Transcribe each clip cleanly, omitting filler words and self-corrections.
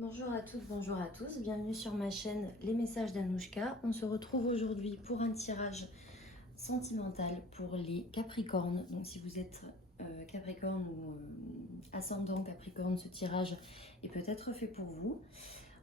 Bonjour à toutes, bonjour à tous, bienvenue sur ma chaîne Les Messages d'Anouchka. On se retrouve aujourd'hui pour un tirage sentimental pour les Capricornes. Donc si vous êtes Capricorne ou ascendant Capricorne, ce tirage est peut-être fait pour vous.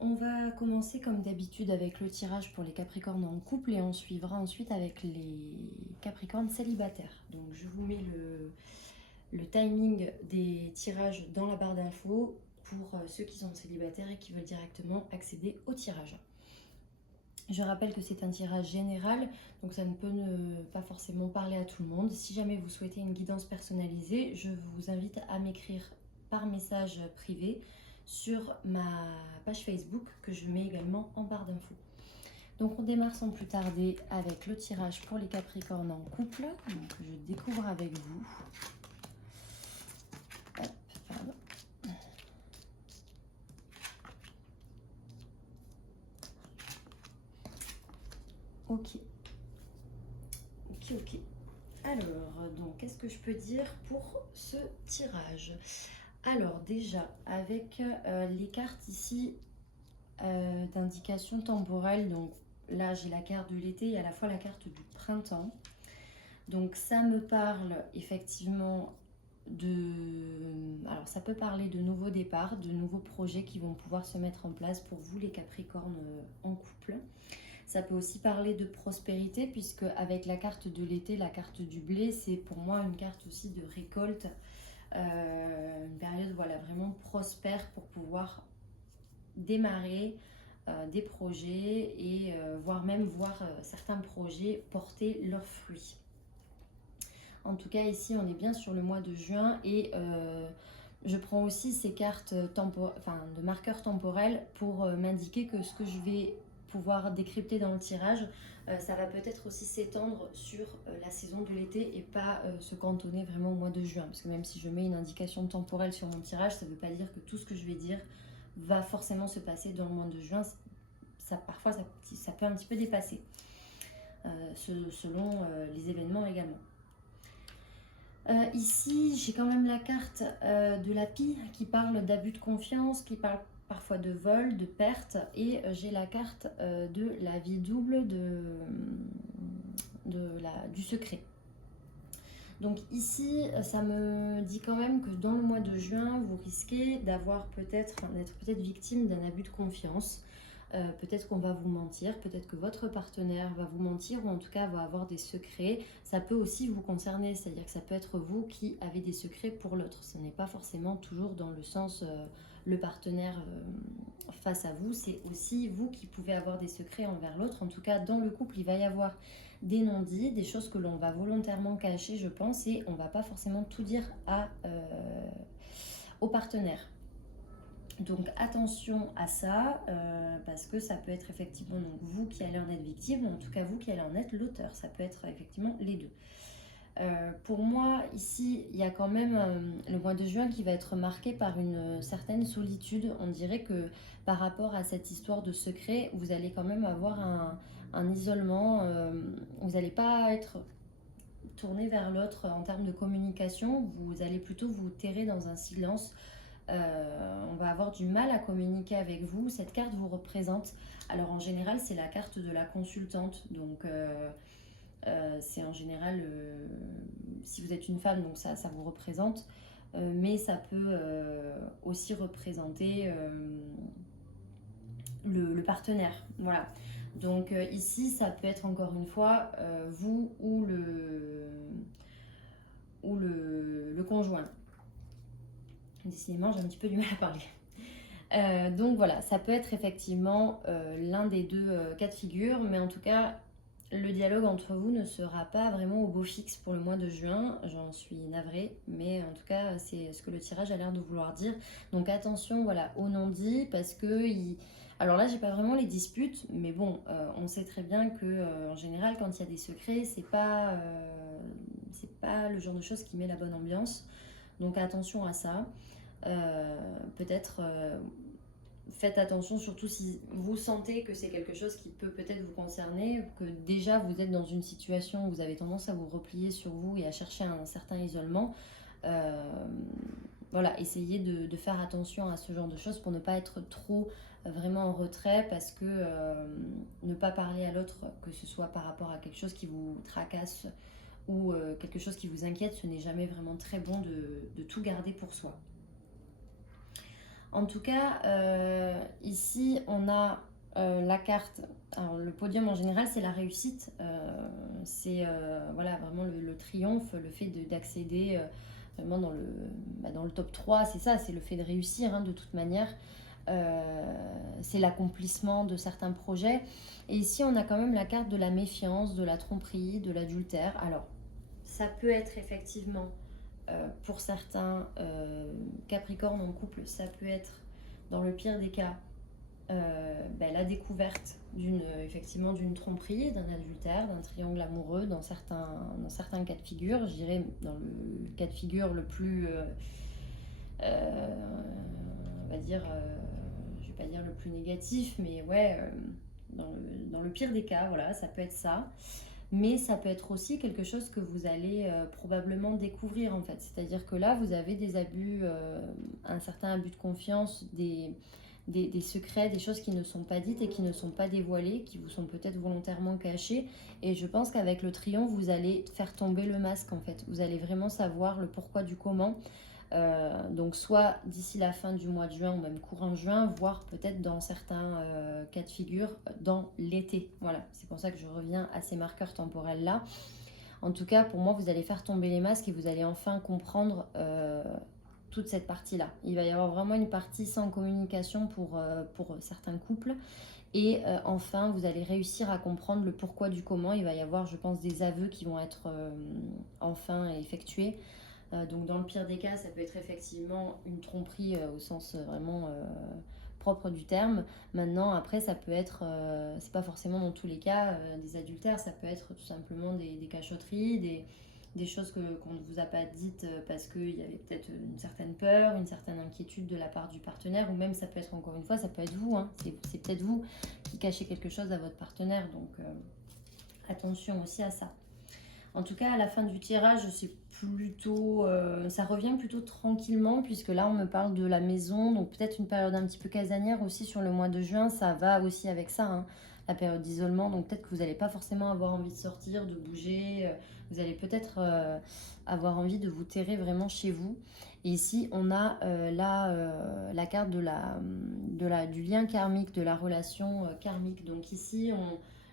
On va commencer comme d'habitude avec le tirage pour les Capricornes en couple et on suivra ensuite avec les Capricornes célibataires. Donc je vous mets le timing des tirages dans la barre d'infos pour ceux qui sont célibataires et qui veulent directement accéder au tirage. Je rappelle que c'est un tirage général, donc ça ne peut pas forcément parler à tout le monde. Si jamais vous souhaitez une guidance personnalisée, je vous invite à m'écrire par message privé sur ma page Facebook que je mets également en barre d'infos. Donc on démarre sans plus tarder avec le tirage pour les Capricornes en couple. Donc je découvre avec vous. Hop, pardon. Ok, ok. Alors, donc, qu'est-ce que je peux dire pour ce tirage? Alors, déjà, avec les cartes ici d'indication temporelle, donc là, j'ai la carte de l'été et à la fois la carte du printemps. Donc, ça me parle effectivement alors, ça peut parler de nouveaux départs, de nouveaux projets qui vont pouvoir se mettre en place pour vous, les Capricornes en couple. Ça peut aussi parler de prospérité, puisque avec la carte de l'été, la carte du blé, c'est pour moi une carte aussi de récolte, une période voilà, vraiment prospère pour pouvoir démarrer des projets et voire même voir certains projets porter leurs fruits. En tout cas, ici, on est bien sur le mois de juin et je prends aussi ces cartes de marqueurs temporels pour m'indiquer que ce que je vais pouvoir décrypter dans le tirage, ça va peut-être aussi s'étendre sur la saison de l'été et pas se cantonner vraiment au mois de juin. Parce que même si je mets une indication temporelle sur mon tirage, ça ne veut pas dire que tout ce que je vais dire va forcément se passer dans le mois de juin. Parfois, ça peut un petit peu dépasser, selon les événements également. Ici, j'ai quand même la carte de la pie qui parle d'abus de confiance, qui parle parfois de vol, de perte, et j'ai la carte de la vie double du secret. Donc ici, ça me dit quand même que dans le mois de juin, vous risquez d'être peut-être victime d'un abus de confiance. Peut-être qu'on va vous mentir, peut-être que votre partenaire va vous mentir ou en tout cas va avoir des secrets. Ça peut aussi vous concerner, c'est-à-dire que ça peut être vous qui avez des secrets pour l'autre. Ce n'est pas forcément toujours dans le sens le partenaire face à vous, c'est aussi vous qui pouvez avoir des secrets envers l'autre. En tout cas, dans le couple, il va y avoir des non-dits, des choses que l'on va volontairement cacher, je pense, et on ne va pas forcément tout dire au partenaire. Donc attention à ça, parce que ça peut être effectivement donc, vous qui allez en être victime, ou en tout cas vous qui allez en être l'auteur. Ça peut être effectivement les deux. Pour moi, ici, il y a quand même le mois de juin qui va être marqué par une certaine solitude. On dirait que par rapport à cette histoire de secret, vous allez quand même avoir un isolement. Vous n'allez pas être tourné vers l'autre en termes de communication. Vous allez plutôt vous terrer dans un silence. On va avoir du mal à communiquer avec vous. Cette carte vous représente. Alors en général, c'est la carte de la consultante. Donc c'est en général, si vous êtes une femme, donc ça vous représente. Mais ça peut aussi représenter le partenaire. Voilà. Donc ici, ça peut être encore une fois vous ou le conjoint. Décidément, j'ai un petit peu du mal à parler. Donc voilà, ça peut être effectivement l'un des deux cas de figure, mais en tout cas, le dialogue entre vous ne sera pas vraiment au beau fixe pour le mois de juin, j'en suis navrée, mais en tout cas, c'est ce que le tirage a l'air de vouloir dire. Donc attention voilà, au non-dit, parce que... Alors là, j'ai pas vraiment les disputes, mais bon, on sait très bien que en général, quand il y a des secrets, c'est pas le genre de choses qui met la bonne ambiance. Donc attention à ça. Peut-être faites attention, surtout si vous sentez que c'est quelque chose qui peut peut-être vous concerner, que déjà vous êtes dans une situation où vous avez tendance à vous replier sur vous et à chercher un certain isolement. voilà, essayez de faire attention à ce genre de choses pour ne pas être trop vraiment en retrait, parce que ne pas parler à l'autre, que ce soit par rapport à quelque chose qui vous tracasse ou quelque chose qui vous inquiète, ce n'est jamais vraiment très bon de tout garder pour soi. En tout cas, ici, on a la carte. Alors, le podium en général, c'est la réussite. C'est voilà, vraiment le triomphe, le fait d'accéder vraiment dans le top 3. C'est ça, c'est le fait de réussir hein, de toute manière. C'est l'accomplissement de certains projets. Et ici, on a quand même la carte de la méfiance, de la tromperie, de l'adultère. Alors, ça peut être effectivement pour certains Capricornes en couple, ça peut être dans le pire des cas la découverte effectivement d'une tromperie, d'un adultère, d'un triangle amoureux dans certains cas de figure. Je dirais dans le cas de figure le plus on va dire je vais pas dire le plus négatif, mais ouais dans le pire des cas, voilà, ça peut être ça. Mais ça peut être aussi quelque chose que vous allez probablement découvrir en fait. C'est-à-dire que là, vous avez des abus, un certain abus de confiance, des secrets, des choses qui ne sont pas dites et qui ne sont pas dévoilées, qui vous sont peut-être volontairement cachées. Et je pense qu'avec le triomphe, vous allez faire tomber le masque en fait. Vous allez vraiment savoir le pourquoi du comment. Donc soit d'ici la fin du mois de juin ou même courant juin, voire peut-être dans certains cas de figure dans l'été. Voilà, c'est pour ça que je reviens à ces marqueurs temporels là. En tout cas, pour moi, vous allez faire tomber les masques et vous allez enfin comprendre toute cette partie là. Il va y avoir vraiment une partie sans communication pour certains couples. Et enfin, vous allez réussir à comprendre le pourquoi du comment. Il va y avoir, je pense, des aveux qui vont être enfin effectués. Donc dans le pire des cas, ça peut être effectivement une tromperie au sens vraiment propre du terme. Maintenant, après, ça peut être, c'est pas forcément dans tous les cas des adultères, ça peut être tout simplement des cachotteries, des choses qu'on ne vous a pas dites parce qu'il y avait peut-être une certaine peur, une certaine inquiétude de la part du partenaire, ou même ça peut être, encore une fois, ça peut être vous, hein. C'est peut-être vous qui cachez quelque chose à votre partenaire, donc attention aussi à ça. En tout cas, à la fin du tirage, c'est plutôt, ça revient plutôt tranquillement, puisque là, on me parle de la maison, donc peut-être une période un petit peu casanière aussi sur le mois de juin, ça va aussi avec ça, hein, la période d'isolement, donc peut-être que vous n'allez pas forcément avoir envie de sortir, de bouger, vous allez peut-être avoir envie de vous terrer vraiment chez vous. Et ici, on a la carte du lien karmique, de la relation karmique. Donc ici,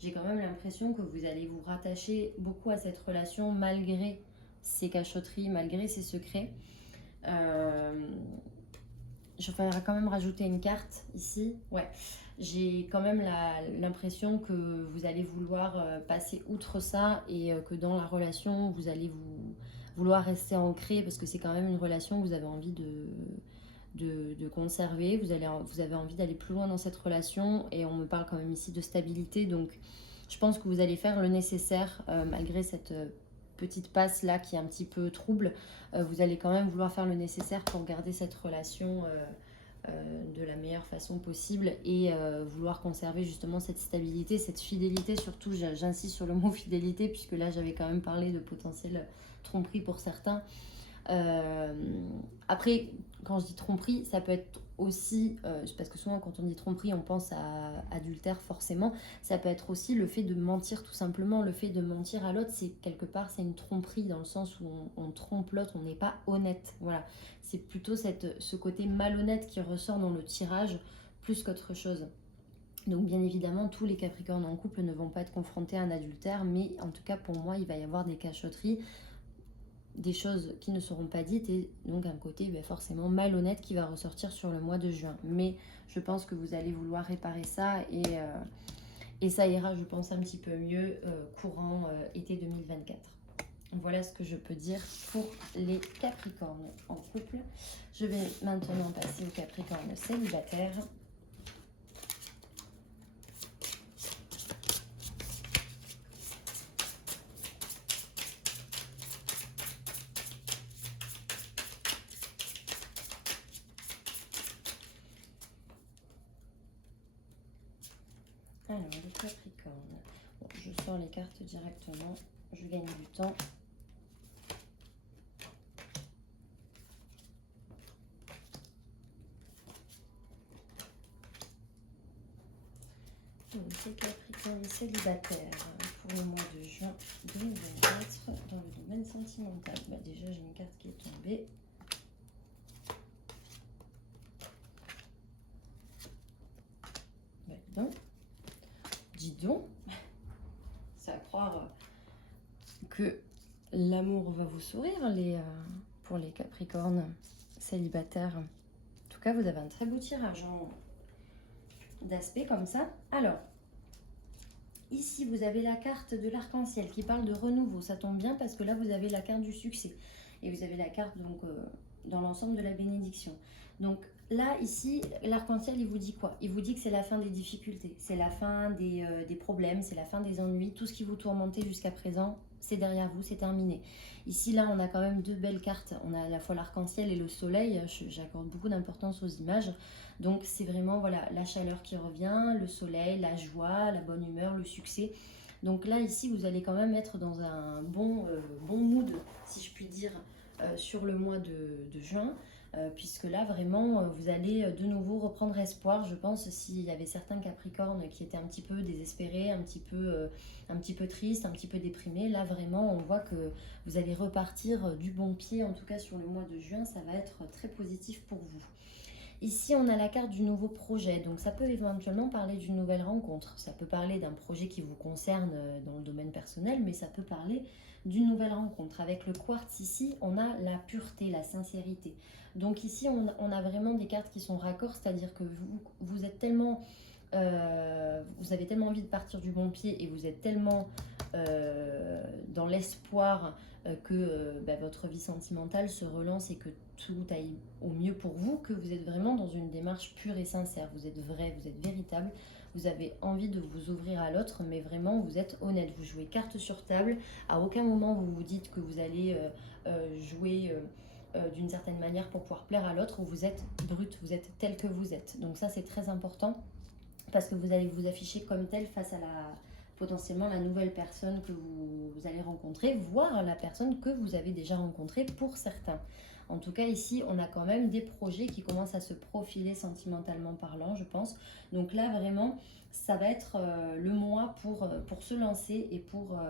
j'ai quand même l'impression que vous allez vous rattacher beaucoup à cette relation malgré ces cachotteries, malgré ces secrets. Je voudrais quand même rajouter une carte ici. Ouais, j'ai quand même l'impression que vous allez vouloir passer outre ça et que dans la relation, vous allez vouloir rester ancré parce que c'est quand même une relation que vous avez envie de conserver. Vous avez envie d'aller plus loin dans cette relation et on me parle quand même ici de stabilité. Donc, je pense que vous allez faire le nécessaire malgré cette petite passe là qui est un petit peu trouble. Vous allez quand même vouloir faire le nécessaire pour garder cette relation de la meilleure façon possible et vouloir conserver justement cette stabilité, cette fidélité. Surtout, j'insiste sur le mot fidélité puisque là, j'avais quand même parlé de potentielle tromperie pour certains. Après, quand je dis tromperie, ça peut être aussi, parce que souvent quand on dit tromperie, on pense à adultère forcément, ça peut être aussi le fait de mentir tout simplement, le fait de mentir à l'autre, c'est quelque part, c'est une tromperie dans le sens où on trompe l'autre, on n'est pas honnête, voilà. C'est plutôt ce côté malhonnête qui ressort dans le tirage plus qu'autre chose. Donc bien évidemment, tous les Capricornes en couple ne vont pas être confrontés à un adultère, mais en tout cas pour moi, il va y avoir des cachotteries, des choses qui ne seront pas dites et donc un côté forcément malhonnête qui va ressortir sur le mois de juin. Mais je pense que vous allez vouloir réparer ça et ça ira, je pense, un petit peu mieux courant été 2024. Voilà ce que je peux dire pour les Capricornes en couple. Je vais maintenant passer aux Capricornes célibataires. Alors, les Capricornes. Bon, je sors les cartes directement. Je gagne du temps. Donc, les Capricornes célibataires pour le mois de juin 2024 dans le domaine sentimental. Bah, déjà, j'ai une carte qui est tombée. Bah, dis donc, c'est à croire que l'amour va vous sourire pour les Capricornes célibataires. En tout cas, vous avez un très beau tirage d'aspect comme ça. Alors, ici, vous avez la carte de l'arc-en-ciel qui parle de renouveau. Ça tombe bien parce que là, vous avez la carte du succès. Et vous avez la carte, donc, dans l'ensemble de la bénédiction. Donc, là, ici, l'arc-en-ciel, il vous dit quoi? Il vous dit que c'est la fin des difficultés. C'est la fin des problèmes. C'est la fin des ennuis. Tout ce qui vous tourmentait jusqu'à présent, c'est derrière vous, c'est terminé. Ici, là, on a quand même deux belles cartes. On a à la fois l'arc-en-ciel et le soleil. J'accorde beaucoup d'importance aux images. Donc, c'est vraiment voilà, la chaleur qui revient, le soleil, la joie, la bonne humeur, le succès. Donc là, ici, vous allez quand même être dans un bon mood, si je puis dire, sur le mois de juin. Puisque là, vraiment, vous allez de nouveau reprendre espoir. Je pense s'il y avait certains Capricornes qui étaient un petit peu désespérés, un petit peu tristes, un petit peu déprimés. Là, vraiment, on voit que vous allez repartir du bon pied. En tout cas, sur le mois de juin, ça va être très positif pour vous. Ici, on a la carte du nouveau projet. Donc, ça peut éventuellement parler d'une nouvelle rencontre. Ça peut parler d'un projet qui vous concerne dans le domaine personnel, mais ça peut parler d'une nouvelle rencontre. Avec le quartz ici, on a la pureté, la sincérité. Donc ici, on a vraiment des cartes qui sont raccords, c'est-à-dire que vous êtes tellement... vous avez tellement envie de partir du bon pied et vous êtes tellement dans l'espoir que votre vie sentimentale se relance et que tout aille au mieux pour vous, que vous êtes vraiment dans une démarche pure et sincère. Vous êtes vrai, vous êtes véritable, vous avez envie de vous ouvrir à l'autre, mais vraiment vous êtes honnête. Vous jouez carte sur table, à aucun moment vous vous dites que vous allez jouer d'une certaine manière pour pouvoir plaire à l'autre, où vous êtes brut, vous êtes tel que vous êtes. Donc ça, c'est très important parce que vous allez vous afficher comme tel face à potentiellement la nouvelle personne que vous allez rencontrer, voire la personne que vous avez déjà rencontrée pour certains. En tout cas, ici, on a quand même des projets qui commencent à se profiler sentimentalement parlant, je pense. Donc là, vraiment, ça va être le mois pour se lancer et pour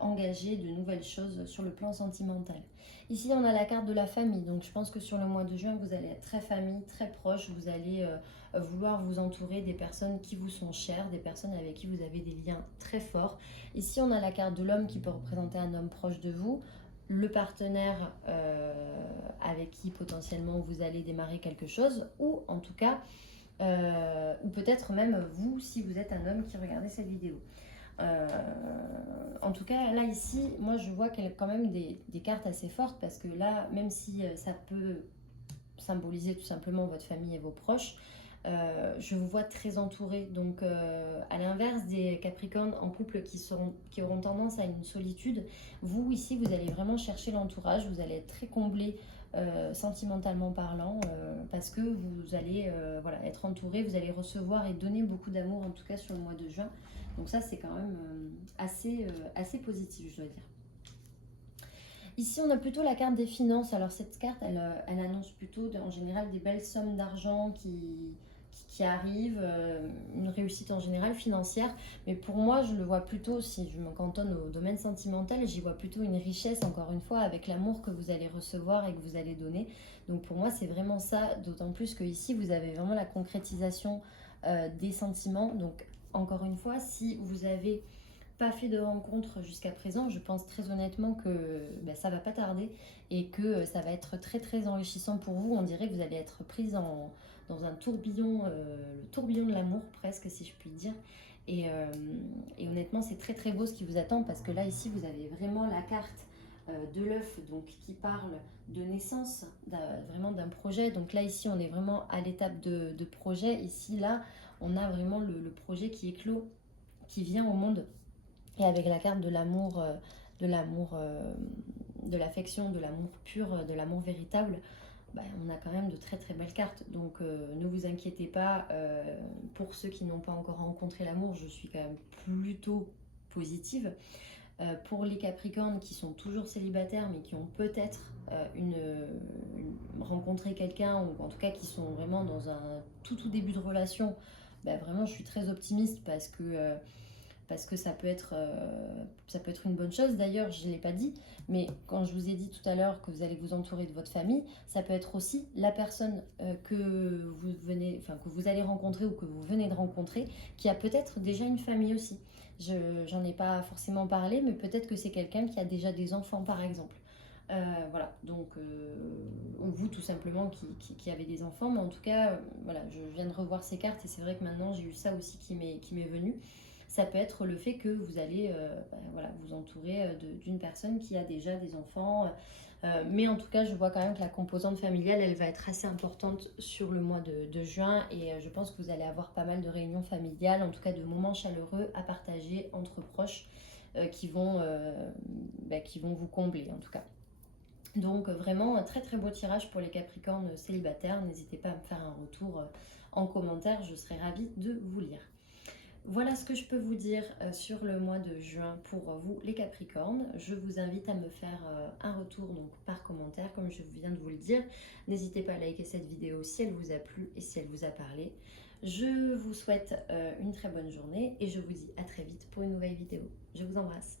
engager de nouvelles choses sur le plan sentimental. Ici, on a la carte de la famille. Donc, je pense que sur le mois de juin, vous allez être très famille, très proche. Vous allez vouloir vous entourer des personnes qui vous sont chères, des personnes avec qui vous avez des liens très forts. Ici, on a la carte de l'homme qui peut représenter un homme proche de vous, le partenaire avec qui potentiellement vous allez démarrer quelque chose, ou en tout cas, ou peut-être même vous, si vous êtes un homme qui regardez cette vidéo. En tout cas, là, ici, moi, je vois qu'il y a quand même des cartes assez fortes parce que là, même si ça peut symboliser tout simplement votre famille et vos proches, je vous vois très entouré. Donc, à l'inverse des Capricornes en couple qui auront tendance à une solitude, vous, ici, vous allez vraiment chercher l'entourage, vous allez être très comblé sentimentalement parlant parce que vous allez voilà, être entouré, vous allez recevoir et donner beaucoup d'amour, en tout cas sur le mois de juin. Donc ça, c'est quand même assez positif, je dois dire. Ici, on a plutôt la carte des finances. Alors cette carte, elle annonce plutôt en général des belles sommes d'argent qui arrivent, une réussite en général financière. Mais pour moi, je le vois plutôt, si je me cantonne au domaine sentimental, j'y vois plutôt une richesse, encore une fois, avec l'amour que vous allez recevoir et que vous allez donner. Donc pour moi, c'est vraiment ça, d'autant plus que ici, vous avez vraiment la concrétisation des sentiments. Donc encore une fois, si vous avez pas fait de rencontre jusqu'à présent, je pense très honnêtement que ça va pas tarder et que ça va être très très enrichissant pour vous. On dirait que vous allez être prise dans un tourbillon, le tourbillon de l'amour presque, si je puis dire. Et honnêtement, c'est très très beau ce qui vous attend parce que là ici, vous avez vraiment la carte de l'œuf, donc qui parle de naissance, vraiment d'un projet. Donc là ici, on est vraiment à l'étape de projet. Ici, là, on a vraiment le projet qui éclot, qui vient au monde. Et avec la carte de l'amour, de l'affection, de l'amour pur, de l'amour véritable, on a quand même de très très belles cartes. Donc ne vous inquiétez pas, pour ceux qui n'ont pas encore rencontré l'amour, je suis quand même plutôt positive. Pour les Capricornes qui sont toujours célibataires mais qui ont peut-être rencontré quelqu'un, ou en tout cas qui sont vraiment dans un tout début de relation, vraiment je suis très optimiste parce que ça peut être une bonne chose. D'ailleurs, je ne l'ai pas dit, mais quand je vous ai dit tout à l'heure que vous allez vous entourer de votre famille, ça peut être aussi la personne que vous allez rencontrer ou que vous venez de rencontrer, qui a peut-être déjà une famille aussi. J'en ai pas forcément parlé, mais peut-être que c'est quelqu'un qui a déjà des enfants, par exemple. Voilà, donc vous tout simplement qui avez des enfants, mais en tout cas, voilà, je viens de revoir ces cartes et c'est vrai que maintenant j'ai eu ça aussi qui m'est venu. Ça peut être le fait que vous allez voilà, vous entourer d'une personne qui a déjà des enfants. Mais en tout cas, je vois quand même que la composante familiale, elle va être assez importante sur le mois de juin. Et je pense que vous allez avoir pas mal de réunions familiales, en tout cas de moments chaleureux à partager entre proches qui vont vous combler en tout cas. Donc vraiment un très très beau tirage pour les Capricornes célibataires. N'hésitez pas à me faire un retour en commentaire, je serai ravie de vous lire. Voilà ce que je peux vous dire sur le mois de juin pour vous les Capricornes. Je vous invite à me faire un retour donc par commentaire comme je viens de vous le dire. N'hésitez pas à liker cette vidéo si elle vous a plu et si elle vous a parlé. Je vous souhaite une très bonne journée et je vous dis à très vite pour une nouvelle vidéo. Je vous embrasse.